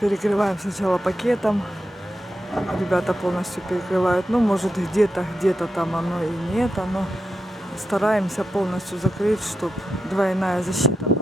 Перекрываем сначала пакетом. Ребята полностью перекрывают. Ну, может, где-то там оно и нет. Но стараемся полностью закрыть, чтобы двойная защита была.